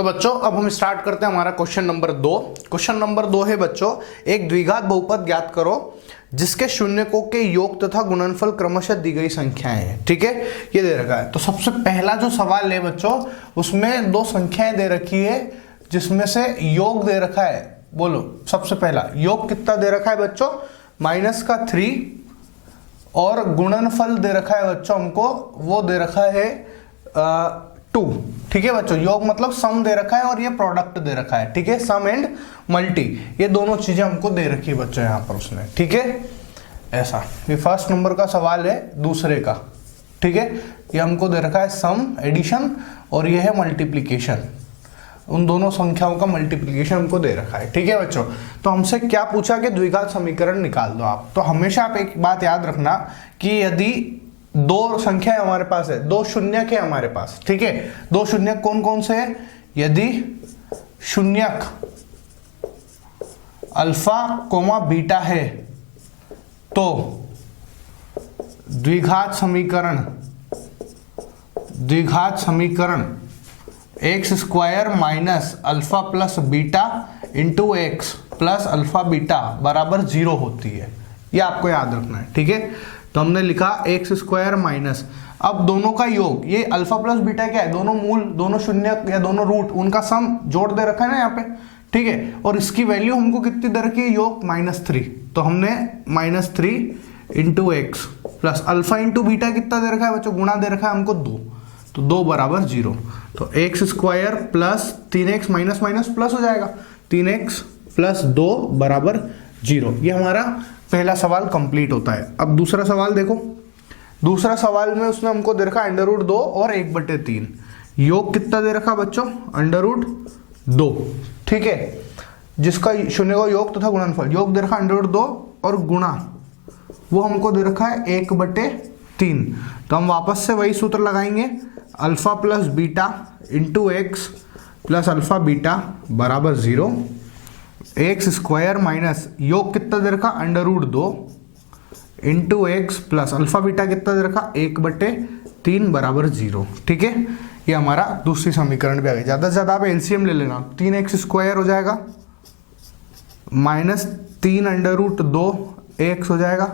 तो बच्चों अब हम स्टार्ट करते हैं हमारा क्वेश्चन नंबर 2। क्वेश्चन नंबर 2 है बच्चों, एक द्विघात बहुपद ज्ञात करो जिसके शून्यकों के योग तथा गुणनफल क्रमशः दी गई संख्याएं हैं। ठीक है, ये दे रखा है। तो सबसे पहला जो सवाल है बच्चों, उसमें दो संख्याएं दे रखी है जिसमें से योग दे रखा है। बोलो सबसे पहला योग कितना दे रखा है बच्चों, -3, और गुणनफल दे रखा है बच्चों हमको, वो दे रखा है 2। ठीक है बच्चों, योग मतलब सम दे रखा है और ये प्रोडक्ट दे रखा है। ठीक है, सम एंड मल्टी, ये दोनों चीजें हमको दे रखी है बच्चों यहाँ पर उसने। ठीक है, ऐसा ये फर्स्ट नंबर का सवाल है दूसरे का। ठीक है, ये हमको दे रखा है सम एडिशन और ये है मल्टीप्लीकेशन, उन दोनों संख्याओं का मल्टीप्लिकेशन हमको दे रखा है। ठीक है बच्चों, तो हमसे क्या पूछा कि द्विघात समीकरण निकाल दो आप। तो हमेशा आप एक बात याद रखना कि यदि दो संख्याएं हमारे पास है, दो शून्यक है हमारे पास। ठीक है, दो शून्यक कौन कौन से है, यदि शून्यक अल्फा कोमा बीटा है तो द्विघात समीकरण x square minus alpha plus beta into x plus alpha beta बराबर 0 होती है। ये आपको याद रखना है। ठीक है, तो हमने लिखा एक्स स्क्वायर माइनस, अब दोनों का योग, ये अल्फा प्लस बीटा क्या है, दोनों मूल, दोनों शून्य या दोनों रूट, उनका सम जोड़ दे रखा है ना यहाँ पे। ठीक है, और इसकी वैल्यू हमको कितनी दे रखी है, योग -3, तो हमने -3 into x plus alpha into beta कितना दे रखा है बच्चों, गुणा दे रखा है हमको 2, तो 2 बराबर 0। तो x square plus 3x minus minus plus हो जाएगा, 3x प्लस 2 बराबर 0। ये हमारा पहला सवाल कंप्लीट होता है। अब दूसरा सवाल देखो, दूसरा सवाल में उसने हमको दे रखा √2 और 1/3, योग कितना दे रखा बच्चों, √2। ठीक है, जिसका शून्य का योग तथा गुणनफल, योग दे रखा √2 और गुणा वो हमको दे रखा है 1/3। तो हम वापस से वही सूत्र लगाएंगे, alpha plus beta into x plus alpha beta बराबर 0, एक्स स्क्वायर माइनस योग कितना दे रखा √2 into x plus alpha beta कितना दे रखा 1/3 बराबर 0। ठीक है, ये हमारा दूसरी समीकरण पे आ गई। ज़्यादा से ज़्यादा आप एलसीएम ले लेना, 3x स्क्वायर हो जाएगा माइनस 3 √2 एक्स हो जाएगा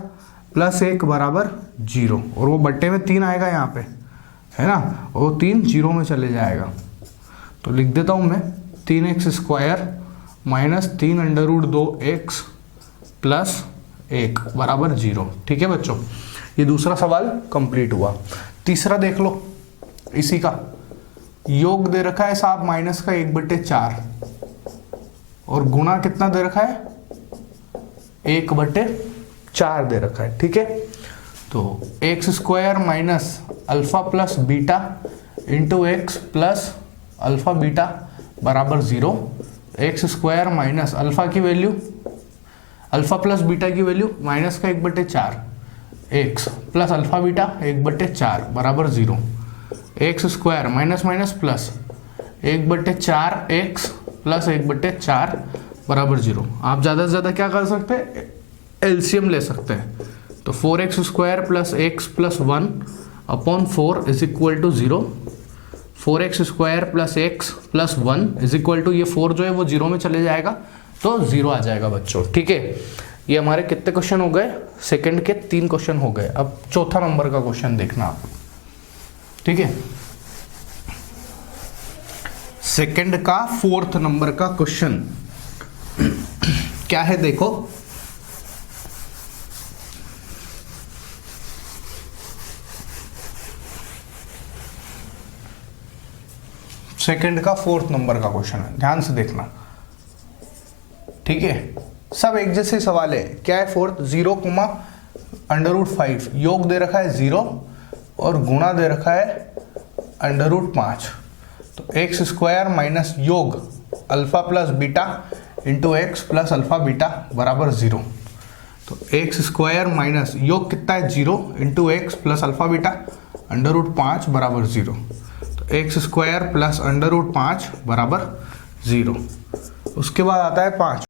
प्लस 1 बराबर 0, और वो बट्टे में 3 आएगा यहाँ पे, है ना, वो 3 0 में चले जाएगा। तो लिख देता हूँ मैं 3x square minus 3 √2 x plus 1 बराबर 0। ठीक है बच्चों, ये दूसरा सवाल कंप्लीट हुआ। तीसरा देख लो, इसी का योग दे रखा है साहब माइनस का 1/4 और गुणा कितना दे रखा है 1/4 दे रखा है। ठीक है, तो x square minus alpha plus beta into x plus alpha beta बराबर 0, एक्स स्क्वायर माइनस अल्फा की वैल्यू, अल्फा प्लस बीटा की वैल्यू माइनस का 1/4 एक्स प्लस अल्फा बीटा 1/4 बराबर 0, x square minus minus plus 1/4 x plus 1/4 बराबर 0। आप ज़्यादा से ज़्यादा क्या कर सकते हैं, एलसीएम ले सकते हैं। तो 4x square plus X plus 1 upon 4 is equal to 0, 4x square plus X plus 1 is equal to, ये 4 जो है वो 0 में चले जाएगा तो 0 आ जाएगा बच्चों। ठीक है, ये हमारे कितने क्वेश्चन हो गए, सेकंड के 3 क्वेश्चन हो गए। अब चौथा नंबर का क्वेश्चन देखना आप। ठीक है, सेकंड का 4th नंबर का क्वेश्चन क्या है देखो, सेकंड का 4th नंबर का क्वेश्चन है, ध्यान से देखना। ठीक है, सब एक जैसे सवाल है। क्या है 4th, 0, √5, योग दे रखा है 0 और गुणा दे रखा है √5। तो एक्स स्क्वायर माइनस योग alpha plus beta into x plus alpha beta बराबर 0। तो एक्स स्क्वायर माइनस योग कितना है 0 into x plus alpha beta √5 बराबर 0। तो एक्स स्क्वायर प्लस √5 बराबर 0। उसके बाद आता है 5।